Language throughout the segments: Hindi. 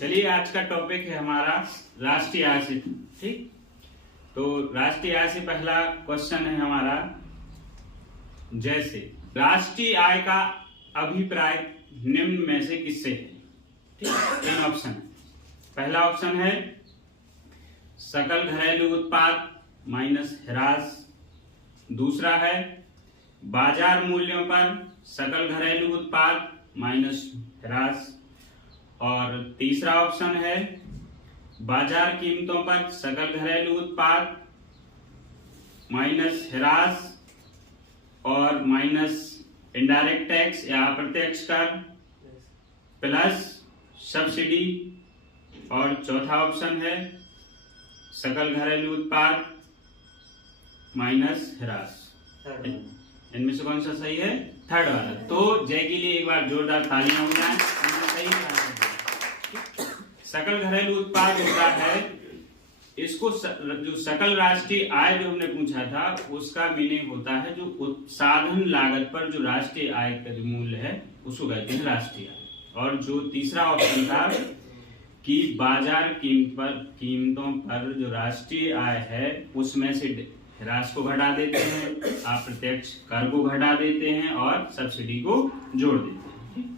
चलिए आज का टॉपिक है हमारा राष्ट्रीय आय से। ठीक, तो राष्ट्रीय आय से पहला क्वेश्चन है हमारा, जैसे राष्ट्रीय आय का अभिप्राय निम्न में से किससे है। ठीक, तीन ऑप्शन है। पहला ऑप्शन है सकल घरेलू उत्पाद माइनस ह्रास, दूसरा है बाजार मूल्यों पर सकल घरेलू उत्पाद माइनस ह्रास, और तीसरा ऑप्शन है बाजार कीमतों पर सकल घरेलू उत्पाद माइनस ह्रास और माइनस इनडायरेक्ट टैक्स या अप्रत्यक्ष कर प्लस सब्सिडी, और चौथा ऑप्शन है सकल घरेलू उत्पाद माइनस ह्रास। इनमें से कौन सा सही है? थर्ड वाला। तो जय के लिए एक बार जोरदार तालियां हो जाएं। सही सकल घरेलू उत्पाद होता है, इसको जो सकल राष्ट्रीय आय जो हमने पूछा था उसका मीनिंग होता है जो उत्पादन लागत पर जो राष्ट्रीय आय का जो मूल्य है उसको कहते हैं राष्ट्रीय आय। और जो तीसरा ऑप्शन था कि बाजार कीमतों पर जो राष्ट्रीय आय है उसमें से ह्रास को घटा देते हैं, अप्रत्यक्ष कर को घटा देते हैं और सब्सिडी को जोड़ देते हैं।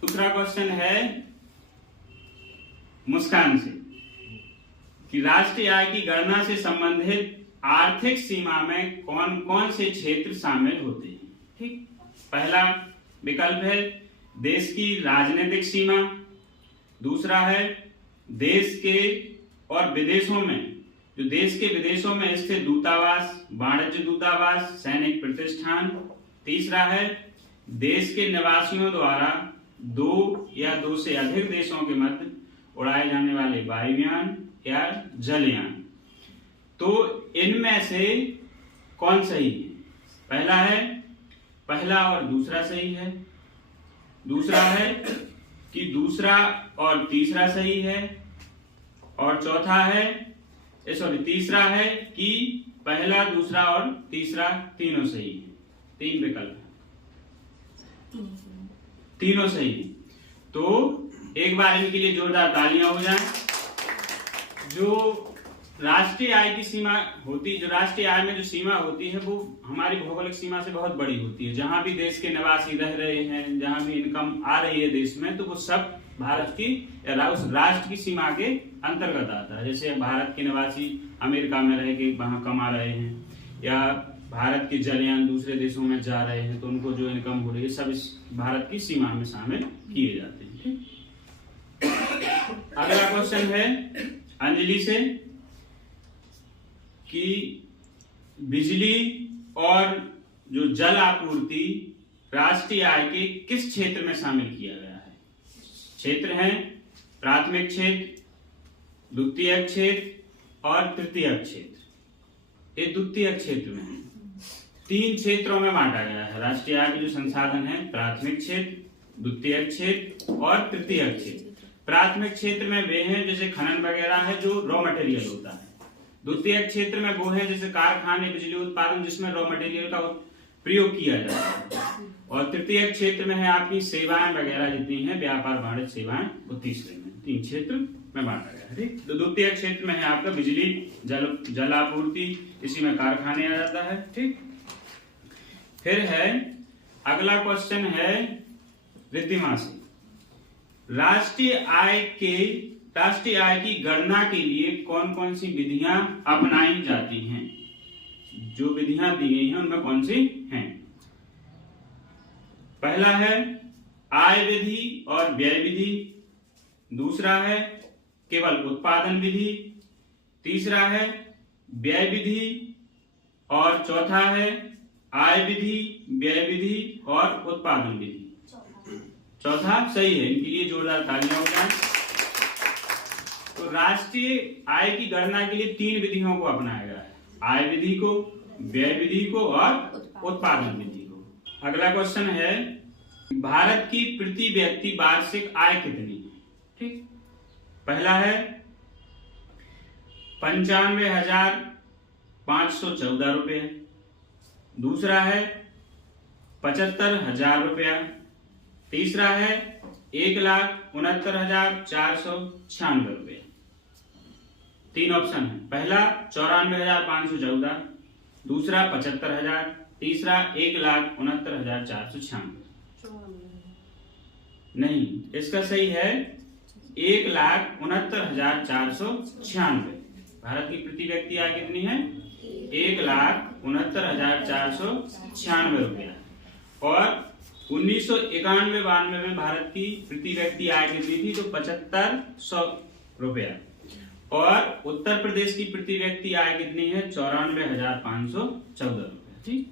दूसरा क्वेश्चन है मुस्कान से कि राष्ट्रीय आय की गणना से संबंधित आर्थिक सीमा में कौन कौन से क्षेत्र शामिल होते हैं। ठीक, पहला विकल्प है देश की राजनीतिक सीमा, दूसरा है देश के और विदेशों में जो देश के विदेशों में स्थित दूतावास, वाणिज्य दूतावास, सैनिक प्रतिष्ठान, तीसरा है देश के निवासियों द्वारा दो या दो से अधिक देशों के मध्य उड़ाए जाने वाले वायुयान या जलयान। तो इनमें से कौन सही है? पहला और दूसरा सही है, दूसरा है कि दूसरा और तीसरा सही है, और चौथा है तीसरा है कि पहला, दूसरा और तीसरा तीनों सही है। तीन विकल्प है, तीनों सही है। तो एक बार इनके लिए जोरदार तालियां हो जाएं। जो राष्ट्रीय आय की सीमा होती, जो राष्ट्रीय आय में जो सीमा होती है वो हमारी भौगोलिक सीमा से बहुत बड़ी होती है। जहां भी देश के निवासी रह रहे हैं, जहां भी इनकम आ रही है देश में, तो वो सब भारत की या उस राष्ट्र की सीमा के अंतर्गत आता है। जैसे भारत के निवासी अमेरिका में रह के वहां कमा रहे हैं, या भारत के जलयान दूसरे देशों में जा रहे हैं, तो उनको जो इनकम हो रही है सब इस भारत की सीमा में शामिल किए जाते हैं। अगला क्वेश्चन है अंजलि से कि बिजली और जो जल आपूर्ति राष्ट्रीय आय के किस क्षेत्र में शामिल किया गया है। क्षेत्र हैं प्राथमिक क्षेत्र, द्वितीयक क्षेत्र और तृतीयक क्षेत्र। ये द्वितीयक क्षेत्र में है। तीन क्षेत्रों में बांटा गया है राष्ट्रीय आय के जो संसाधन है, प्राथमिक क्षेत्र, द्वितीयक क्षेत्र और तृतीयक क्षेत्र। प्राथमिक क्षेत्र में वे हैं जैसे खनन वगैरह है जो रॉ मटेरियल होता है। द्वितीयक क्षेत्र में वो है जैसे कारखाने, बिजली उत्पादन जिसमें रॉ मटेरियल का प्रयोग किया जाता है। और तृतीयक क्षेत्र में है आपकी सेवाएं वगैरह जितनी हैं, व्यापार वाणिज्य सेवाएं, वो तीसरे में। तीन क्षेत्र में बांटा गया है। ठीक, तो द्वितीयक क्षेत्र में है आपका बिजली, जल आपूर्ति, इसी में कारखाने आ जाता है। ठीक, फिर है अगला क्वेश्चन है रिद्धिमा से, राष्ट्रीय आय की गणना के लिए कौन कौन सी विधियां अपनाई जाती हैं। जो विधियां दी गई हैं उनमें कौन सी हैं? पहला है आय विधि और व्यय विधि, दूसरा है केवल उत्पादन विधि, तीसरा है व्यय विधि, और चौथा है आय विधि, व्यय विधि और उत्पादन विधि। चौथा सही है। इनके लिए जोरदार तालियां हो जाएं। तो राष्ट्रीय आय की गणना के लिए तीन विधियों को अपनाया गया है, आय विधि को, व्यय विधि को और उत्पादन विधि को। अगला क्वेश्चन है भारत की प्रति व्यक्ति वार्षिक आय कितनी है। ठीक, पहला है 95,514 रुपये, दूसरा है 75,000 रुपया, तीसरा है 1,00,000 1,69,496 रुपये। 3 ऑप्शन है, पहला 94,514, दूसरा 75,000, तीसरा 1,69,496। नहीं, इसका सही है 1,69,496। भारत की प्रति व्यक्ति आय कितनी है? 1,69,496 रुपया। और 1991-92 में भारत की प्रति व्यक्ति आय कितनी थी? तो 7,500 रुपया। और उत्तर प्रदेश की प्रति व्यक्ति आय कितनी है? 94,514 रुपया। ठीक।